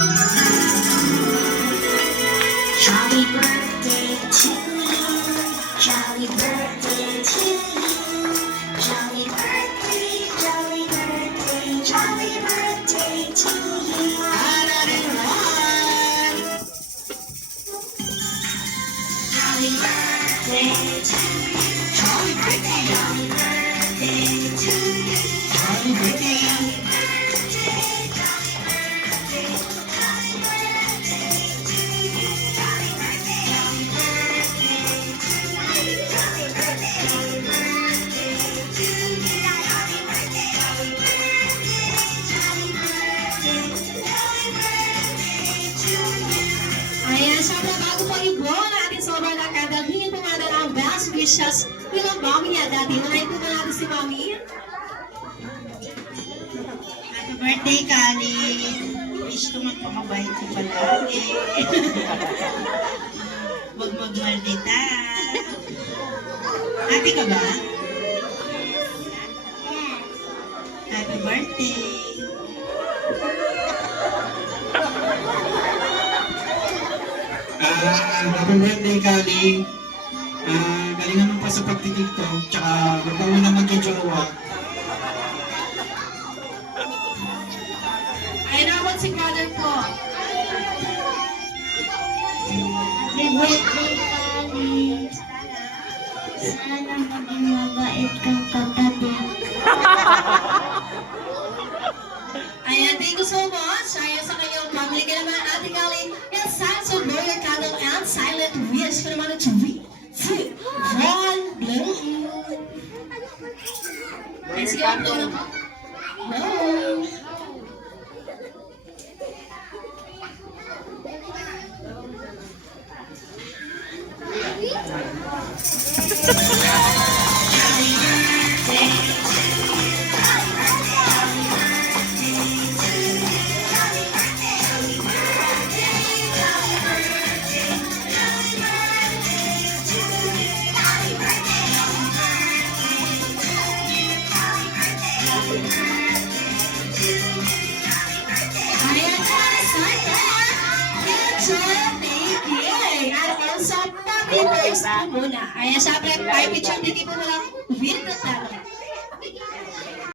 Jolly birthday to you. Jolly birthday to you. Jolly birthday, jolly birthday, jolly birthday to you. Jolly birthday to you. Jolly birthday, jolly birthday to you. Jolly birthday, jolly birthday, jolly birthday, jolly birthday to you. Jolly birthday, jolly birthday to you. Jolly birthday, jolly birthday to you. Jolly birthday, jolly birthday, jolly birthday, jolly birthday to you. Ayan, syempre bago po i-blow ang ating sobrang nakadal, hingin po natin ang best wishes bilang mami niya dati. Unahin po ba natin si mami? Happy birthday, Kali. Wish ko magpakabait ko palagi. Huwag magmaldita. Happy ka ba? Happy birthday. Happy birthday, Kali. Galingan mo pa sa pagtitiktok, tsaka huwag ka muna magkijowa. Ayan naman si brother po. Happy birthday, Kali. Sana maging mabait kang katabi. Ayan, thank you so much. Ayan sa kanyang family ka naman, Ate Kali. And signs of blow your candle and silent wish ka naman ng 3, 2, 1, blow. Ayan, sige ang blow na po. Blow. Ayan po, sana enjoy. At also, pag-interest po muna. Ayan, syempre, private chat, hindi po muna with the talent.